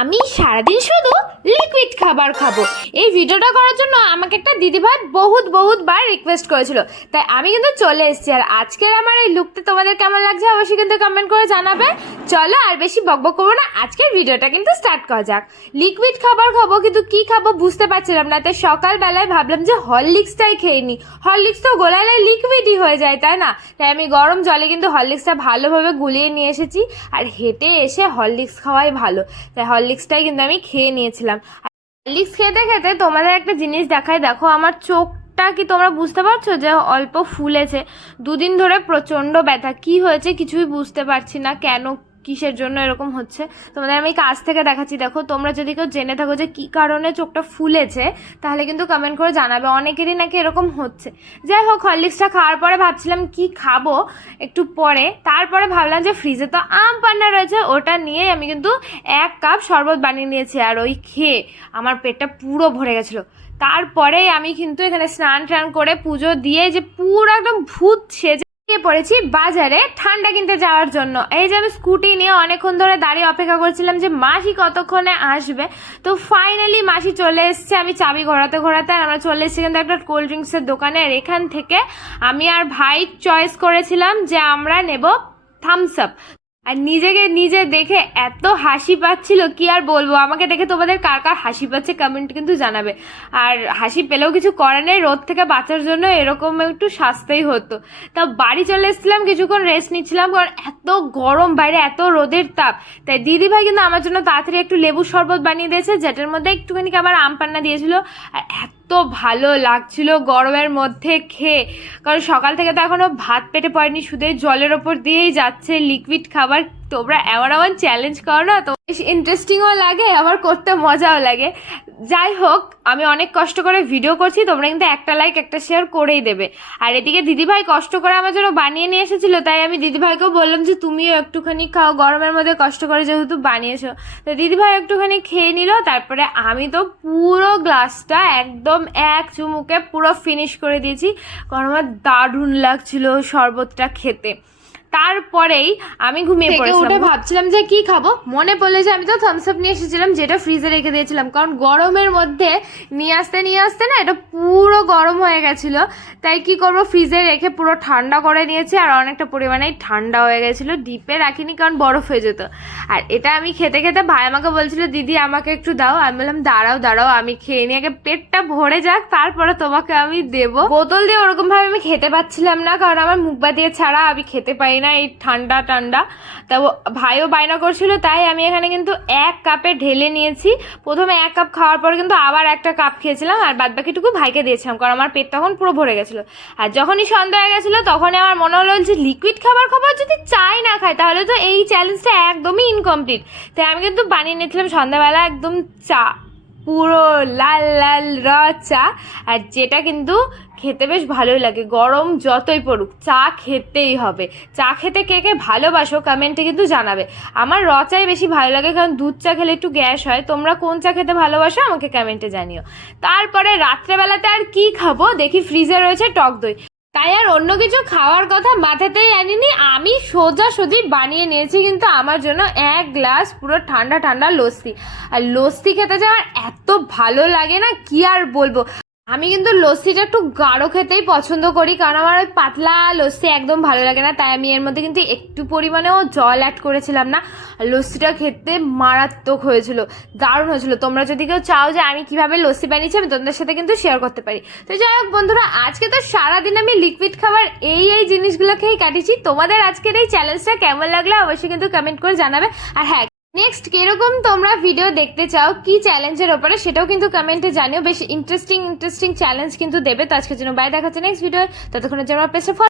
আমি সারাদিন শুধু লিকুইড খাবার খাব। এই ভিডিওটা করার জন্য আমাকে একটা দিদিভাই বহুত বহুত বার রিকোয়েস্ট করেছিল। তাই আমি কিন্তু চলে এসেছি। আর আজকের আমার এই লুকটা তোমাদের কেমন লাগছে অবশ্যই কিন্তু কমেন্ট করে জানাবে। চলো আর বেশি বকবক করব না, আজকের ভিডিওটা কিন্তু স্টার্ট করা যাক। লিকুইড খাবার খাব, কিন্তু কি খাব বুঝতে পারছিলাম না। তাই সকালবেলায় ভাবলাম যে হরলিক্সটাই খেয়ে নিই হরলিক্স তো গোলালে লিকুইডই হয়ে যায়, তাই না? তাই আমি গরম জলে কিন্তু হরলিক্সটা ভালোভাবে গুলিয়ে নিয়ে এসেছি। আর হেঁটে এসে হরলিক্স খাওয়াই ভালো। তাই হরলিক্সটাই কিন্তু আমি খেয়ে নিয়েছিলাম। হরলিক্স খেতে খেতে তোমাদের একটা জিনিস দেখায় দেখো, আমার চোখটা কি তোমরা বুঝতে পারছ যে অল্প ফুলেছে? দুদিন ধরে প্রচণ্ড ব্যথা। কি হয়েছে কিছুই বুঝতে পারছি না। কেন কিসের জন্য এরকম হচ্ছে? তোমাদের আমি কাজ থেকে দেখাচ্ছি, দেখো, তোমরা যদি কেউ জেনে থাকো যে কী কারণে চোখটা ফুলেছে, তাহলে কিন্তু কমেন্ট করে জানাবে। অনেকেরই নাকি এরকম হচ্ছে। যাই হোক, হরলিক্সটা খাওয়ার পরে ভাবছিলাম কি খাব একটু পরে। তারপরে ভাবলাম যে ফ্রিজে তো আম পান্না রয়েছে, ওটা নিয়ে আমি কিন্তু এক কাপ শরবত বানিয়ে নিয়েছি। আর ওই খেয়ে আমার পেটটা পুরো ভরে গেছিল। তারপরে আমি কিন্তু এখানে স্নান টান করে পুজো দিয়ে যে পুরো একদম ভূত সেজে বেরিয়ে পড়েছি? বাজারে ঠান্ডা কিনতে যাওয়ার জন্য। এই যে আমি স্কুটি নিয়ে অনেকক্ষণ ধরে দাঁড়িয়ে অপেক্ষা করছিলাম যে মাসি কতক্ষণে আসবে। তো ফাইনালি মাসি চলে এসছে, আমি চাবি ঘোরাতে ঘোরাতে আর আমরা চলে এসেছি কিন্তু একটা কোল্ড ড্রিঙ্কসের দোকানে। আর এখান থেকে আমি আর ভাই চয়েস করেছিলাম যে আমরা নেব থামস আপ আর নিজেকে নিজে দেখে এত হাসি পাচ্ছিল, কি আর বলব? আমাকে দেখে তোমাদের কার কার হাসি পাচ্ছে কমেন্ট কিন্তু জানাবে। আর হাসি পেলেও কিছু করার নেই, রোদ থেকে বাঁচার জন্য এরকম একটু সাজতেই হতো। তা বাড়ি চলে এসেছিলাম, কিছুক্ষণ রেস্ট নিচ্ছিলাম, কারণ এত গরম বাইরে, এত রোদের তাপ। তাই দিদি ভাই কিন্তু আমার জন্য তাড়াতাড়ি একটু লেবু শরবত বানিয়ে দিয়েছে, যেটার মধ্যে একটুখানি আবার আম পান্না দিয়েছিল। আর এত ভালো লাগছিল গরমের মধ্যে খেয়ে। কারণ সকাল থেকে তো এখনও ভাত পেটে পড়েনি, শুধু জলের ওপর দিয়েই যাচ্ছে লিকুইড খাবার। তোমরা এমন এমন চ্যালেঞ্জ করো না তো বেশ ইন্টারেস্টিংও লাগে, আবার করতে মজাও লাগে। যাই হোক, আমি অনেক কষ্ট করে ভিডিও করছি, তোমরা কিন্তু একটা লাইক একটা শেয়ার করেই দেবে। আর এদিকে দিদিভাই কষ্ট করে আমার জন্য বানিয়ে নিয়ে এসেছিল, তাই আমি দিদিভাইকেও বললাম যে, তুমিও একটুখানি খাও, গরমের মধ্যে কষ্ট করে যেহেতু বানিয়েছো। তো দিদিভাই একটুখানি খেয়ে নিল, তারপরে আমি তো পুরো গ্লাসটা একদম এক চুমুকে পুরো ফিনিশ করে দিয়েছি। কারণ আমার দারুণ লাগছিল শরবতটা খেতে। তারপরেই আমি ঘুমিয়ে পড়েছিলাম। উঠে ভাবছিলাম যে কি খাব? মনে পড়ল যে আমি তো থামস আপ নিয়ে এসেছিলাম যেটা ফ্রিজে রেখে দিয়েছিলাম। কারণ গরমের মধ্যে নিয়ে আসতে নিয়ে আসতে না এটা পুরো গরম হয়ে গেছিল। তাই কি করব? ফ্রিজে রেখে পুরো ঠান্ডা করে নিয়েছি আর অনেকটা পরিমাণেই ঠান্ডা হয়ে গেছিল। ডিপে রাখিনি কারণ বরফ হয়ে যেত। আর এটা আমি খেতে খেতে ভাই আমাকে বলছিল দিদি আমাকে একটু দাও। আমি বললাম দাঁড়াও দাঁড়াও আমি খেয়ে নিয়ে আগে পেটটা ভরে যাক তারপরে তোমাকে আমি দেবো। বোতল দিয়ে ওরকম ভাবে আমি খেতে পাচ্ছিলাম না কারণ আমার মুখ দিয়ে ছাড়া আমি খেতে পারি না, এই ঠান্ডা ঠান্ডা তা ভাইও বায়না করছিল, তাই আমি এখানে কিন্তু এক কাপে ঢেলে নিয়েছি। প্রথমে এক কাপ খাওয়ার পর কিন্তু আবার একটা কাপ খেয়েছিলাম, আর বাদ বাকিটুকু ভাইকে দিয়েছিলাম, কারণ আমার পেট তখন পুরো ভরে গেছিল। আর যখনই সন্ধ্যা হয়ে গেছিল, তখনই আমার মনে হলো যে লিকুইড খাবার খাবার যদি চাই না খাই, তাহলে তো এই চ্যালেঞ্জটা একদমই ইনকমপ্লিট তাই আমি কিন্তু বানিয়ে নিয়েছিলাম সন্ধ্যাবেলা একদম চা। পুরো লাল লাল, র চা। আর যেটা কিন্তু খেতে বেশ ভালোই লাগে, গরম যতই পড়ুক, চা খেতেই হবে। চা খেতে কে কে ভালোবাসো কমেন্টে কিন্তু জানাবে। আমার র চাই বেশি ভালো লাগে, কারণ দুধ চা খেলে একটু গ্যাস হয়। তোমরা কোন চা খেতে ভালোবাসো, আমাকে কমেন্টে জানিও। তারপরে রাত্রেবেলাতে আর কি খাব? দেখি ফ্রিজে রয়েছে টক দই। তাই আর অন্য কিছু খাওয়ার কথা মাথাতেই আনিনি। আমি সোজা সুজি বানিয়ে নিয়েছি, কিন্তু আমার জন্য এক গ্লাস পুরো ঠান্ডা ঠান্ডা লস্যি। আর লস্যি খেতে যে আমার এত ভালো লাগে না, কি আর বলব? আমি কিন্তু লস্যিটা একটু গাঢ় খেতেই পছন্দ করি, কারণ আমার ওই পাতলা লস্যি একদম ভালো লাগে না, তাই আমি এর মধ্যে কিন্তু একটু পরিমাণেও জল অ্যাড করেছিলাম না। লস্যিটা খেতে মারাত্মক হয়েছিল, দারুণ হয়েছিল। তোমরা যদি কেউ চাও যে আমি কীভাবে লস্যি বানিয়েছি, আমি তোমাদের সাথে কিন্তু শেয়ার করতে পারি। তো যাই হোক বন্ধুরা, আজকে তো সারাদিন আমি লিকুইড খাবার এই এই জিনিসগুলো খেয়েই কাটিয়েছি। তোমাদের আজকের এই চ্যালেঞ্জটা কেমন লাগল অবশ্যই কিন্তু কমেন্ট করে জানাবে। আর হ্যাঁ নেক্সট কীরকম তোমরা ভিডিও দেখতে চাও, কি চ্যালেঞ্জের ওপরে, সেটাও কিন্তু কমেন্টে জানিও। বেশ ইন্টারেস্টিং ইন্টারেস্টিং চ্যালেঞ্জ কিন্তু দেবে। তো আজকের জন্য বাই দেখাচ্ছে নেক্সট ভিডিও ততক্ষণের জন্য